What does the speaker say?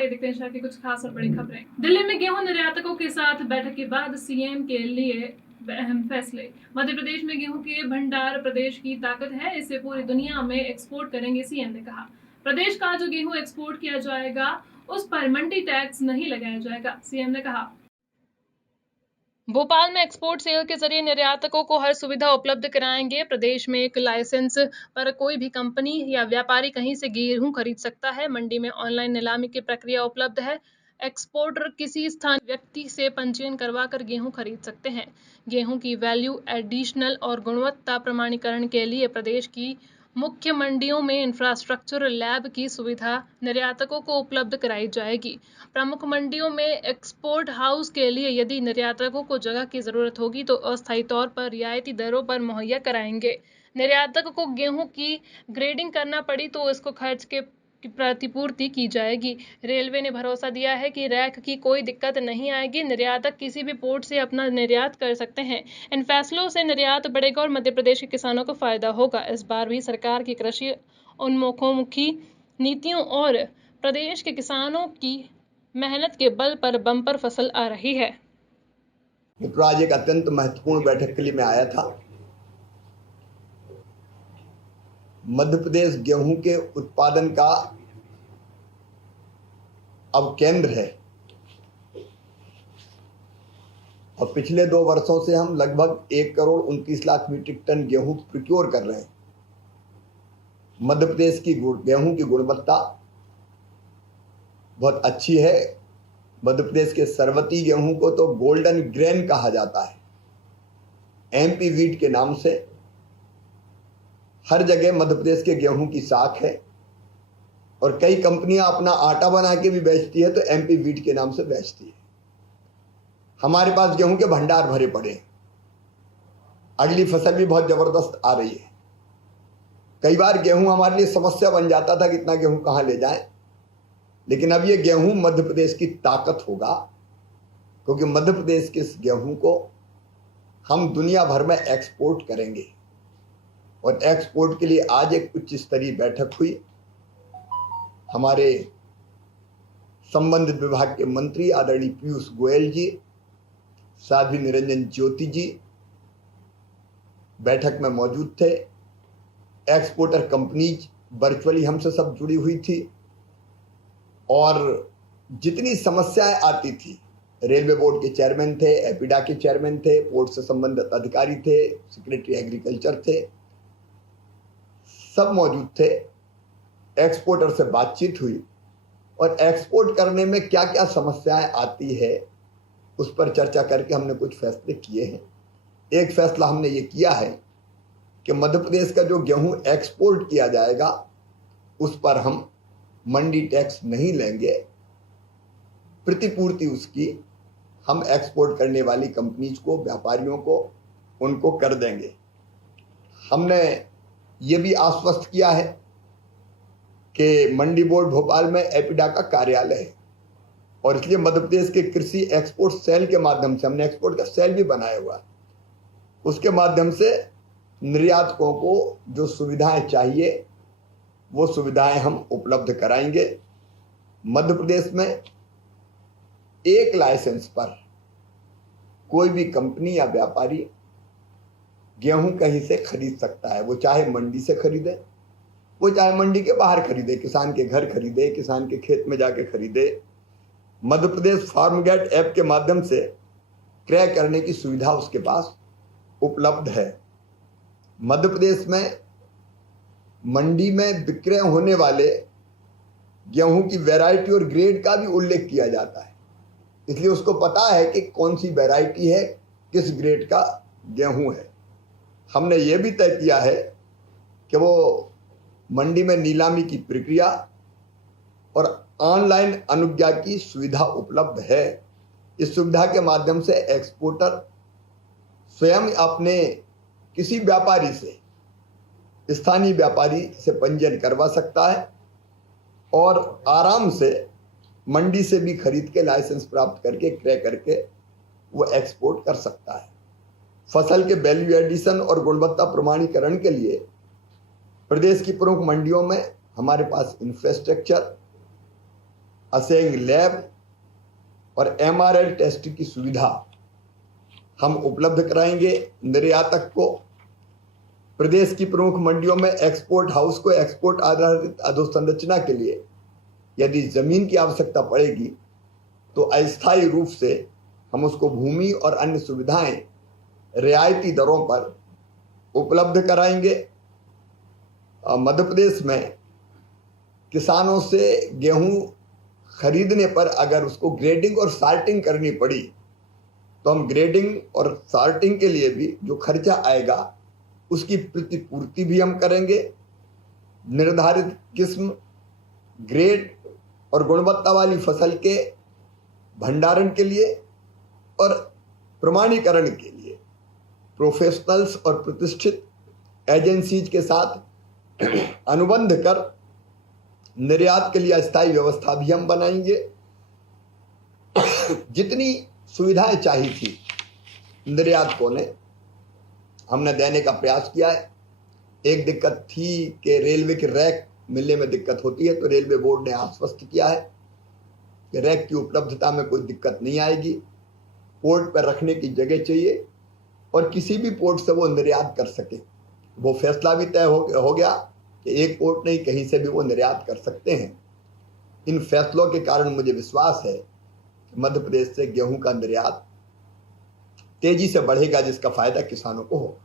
आइए देखते हैं शहर की कुछ खास और बड़ी खबरें। दिल्ली में गेहूं निर्यातकों के साथ बैठक के बाद सीएम के लिए अहम फैसले। मध्य प्रदेश में गेहूं के भंडार प्रदेश की ताकत है, इसे पूरी दुनिया में एक्सपोर्ट करेंगे, सीएम ने कहा। प्रदेश का जो गेहूं एक्सपोर्ट किया जाएगा उस पर मंडी टैक्स नहीं लगाया जाएगा, सीएम ने कहा। भोपाल में एक्सपोर्ट सेल के जरिए निर्यातकों को हर सुविधा उपलब्ध कराएंगे। प्रदेश में एक लाइसेंस पर कोई भी कंपनी या व्यापारी कहीं से गेहूं खरीद सकता है। मंडी में ऑनलाइन नीलामी की प्रक्रिया उपलब्ध है। एक्सपोर्टर किसी स्थानीय व्यक्ति से पंजीयन करवाकर गेहूं खरीद सकते हैं। गेहूं की वैल्यू एडिशनल और गुणवत्ता प्रमाणीकरण के लिए प्रदेश की मुख्य मंडियों में इंफ्रास्ट्रक्चर लैब की सुविधा निर्यातकों को उपलब्ध कराई जाएगी। प्रमुख मंडियों में एक्सपोर्ट हाउस के लिए यदि निर्यातकों को जगह की जरूरत होगी तो अस्थायी तौर पर रियायती दरों पर मुहैया कराएंगे। निर्यातक को गेहूं की ग्रेडिंग करना पड़ी तो इसको खर्च के प्रतिपूर्ति की जाएगी। रेलवे ने भरोसा दिया है कि रैक की कोई दिक्कत नहीं आएगी। निर्यातक किसी भी पोर्ट से अपना निर्यात कर सकते हैं। इन फैसलों से निर्यात बढ़ेगा और मध्य प्रदेश के किसानों को फायदा होगा। इस बार भी सरकार की कृषि उन्मुखी नीतियों और प्रदेश के किसानों की मेहनत के बल पर बम्पर फसल आ रही है। मित्रों, आज एक अत्यंत महत्वपूर्ण बैठक के लिए मैं आया था। मध्य प्रदेश गेहूं के उत्पादन का अब केंद्र है और पिछले 2 वर्षों से हम लगभग 1 करोड़ 29 लाख मीट्रिक टन गेहूं प्रोक्योर कर रहे हैं। मध्य प्रदेश की गेहूं की गुणवत्ता बहुत अच्छी है। मध्य प्रदेश के सरवती गेहूं को तो गोल्डन ग्रेन कहा जाता है। एमपी वीट के नाम से हर जगह मध्य प्रदेश के गेहूं की साख है और कई कंपनियां अपना आटा बना के भी बेचती है तो एमपी वीट के नाम से बेचती है। हमारे पास गेहूं के भंडार भरे पड़े हैं। अगली फसल भी बहुत जबरदस्त आ रही है। कई बार गेहूं हमारे लिए समस्या बन जाता था कि इतना गेहूं कहां ले जाएं, लेकिन अब ये गेहूं मध्य प्रदेश की ताकत होगा, क्योंकि मध्य प्रदेश के इस गेहूं को हम दुनिया भर में एक्सपोर्ट करेंगे। और एक्सपोर्ट के लिए आज एक उच्च स्तरीय बैठक हुई। हमारे संबंधित विभाग के मंत्री आदरणीय पीयूष गोयल जी, साध्वी निरंजन ज्योति जी बैठक में मौजूद थे। एक्सपोर्टर कंपनीज वर्चुअली हमसे सब जुड़ी हुई थी और जितनी समस्याएं आती थी, रेलवे बोर्ड के चेयरमैन थे, एपिडा के चेयरमैन थे, पोर्ट से संबंधित अधिकारी थे, सेक्रेटरी एग्रीकल्चर थे, सब मौजूद थे। एक्सपोर्टर से बातचीत हुई और एक्सपोर्ट करने में क्या क्या समस्याएं आती है उस पर चर्चा करके हमने कुछ फैसले किए हैं। एक फैसला हमने ये किया है कि मध्य प्रदेश का जो गेहूं एक्सपोर्ट किया जाएगा उस पर हम मंडी टैक्स नहीं लेंगे। प्रतिपूर्ति उसकी हम एक्सपोर्ट करने वाली कंपनीज को, व्यापारियों को, उनको कर देंगे। हमने ये भी आश्वस्त किया है कि मंडी बोर्ड भोपाल में एपिडा का कार्यालय है और इसलिए मध्य प्रदेश के कृषि एक्सपोर्ट सेल के माध्यम से हमने एक्सपोर्ट का सेल भी बनाया हुआ है। उसके माध्यम से निर्यातकों को जो सुविधाएं चाहिए वो सुविधाएं हम उपलब्ध कराएंगे। मध्य प्रदेश में एक लाइसेंस पर कोई भी कंपनी या व्यापारी गेहूं कहीं से खरीद सकता है। वो चाहे मंडी से खरीदे, वो चाहे मंडी के बाहर खरीदे, किसान के घर खरीदे, किसान के खेत में जाके खरीदे। Madhya Pradesh farm gate app के माध्यम से क्रय करने की सुविधा उसके पास उपलब्ध है। मध्य प्रदेश में मंडी में विक्रय होने वाले गेहूं की वैरायटी और ग्रेड का भी उल्लेख किया जाता है, इसलिए उसको पता है कि कौन सी वैरायटी है, किस ग्रेड का गेहूं है। हमने ये भी तय किया है कि वो मंडी में नीलामी की प्रक्रिया और ऑनलाइन अनुज्ञा की सुविधा उपलब्ध है। इस सुविधा के माध्यम से एक्सपोर्टर स्वयं अपने किसी व्यापारी से, स्थानीय व्यापारी से पंजीयन करवा सकता है और आराम से मंडी से भी खरीद के लाइसेंस प्राप्त करके क्रय करके वो एक्सपोर्ट कर सकता है। फसल के वैल्यू एडिशन और गुणवत्ता प्रमाणीकरण के लिए प्रदेश की प्रमुख मंडियों में हमारे पास इंफ्रास्ट्रक्चर असेंग लैब और MRL टेस्ट की सुविधा हम उपलब्ध कराएंगे निर्यातक को। प्रदेश की प्रमुख मंडियों में एक्सपोर्ट हाउस को एक्सपोर्ट आधारित अधोसंरचना के लिए यदि जमीन की आवश्यकता पड़ेगी तो अस्थायी रूप से हम उसको भूमि और अन्य सुविधाएं रियायती दरों पर उपलब्ध कराएंगे। मध्य प्रदेश में किसानों से गेहूं खरीदने पर अगर उसको ग्रेडिंग और सॉर्टिंग करनी पड़ी तो हम ग्रेडिंग और सॉर्टिंग के लिए भी जो खर्चा आएगा उसकी प्रतिपूर्ति भी हम करेंगे। निर्धारित किस्म, ग्रेड और गुणवत्ता वाली फसल के भंडारण के लिए और प्रमाणीकरण के लिए प्रोफेशनल्स और प्रतिष्ठित एजेंसीज के साथ अनुबंध कर निर्यात के लिए अस्थायी व्यवस्था भी हम बनाएंगे। जितनी सुविधाएं चाहिए थी निर्यातकों ने हमने देने का प्रयास किया है। एक दिक्कत थी कि रेलवे के रैक मिलने में दिक्कत होती है, तो रेलवे बोर्ड ने आश्वस्त किया है कि रैक की उपलब्धता में कोई दिक्कत नहीं आएगी। पोर्ट पर रखने की जगह चाहिए और किसी भी पोर्ट से वो निर्यात कर सके। वो फैसला भी तय हो गया कि एक पोर्ट नहीं, कहीं से भी वो निर्यात कर सकते हैं। इन फैसलों के कारण मुझे विश्वास है कि मध्य प्रदेश से गेहूं का निर्यात तेजी से बढ़ेगा, जिसका फायदा किसानों को हो।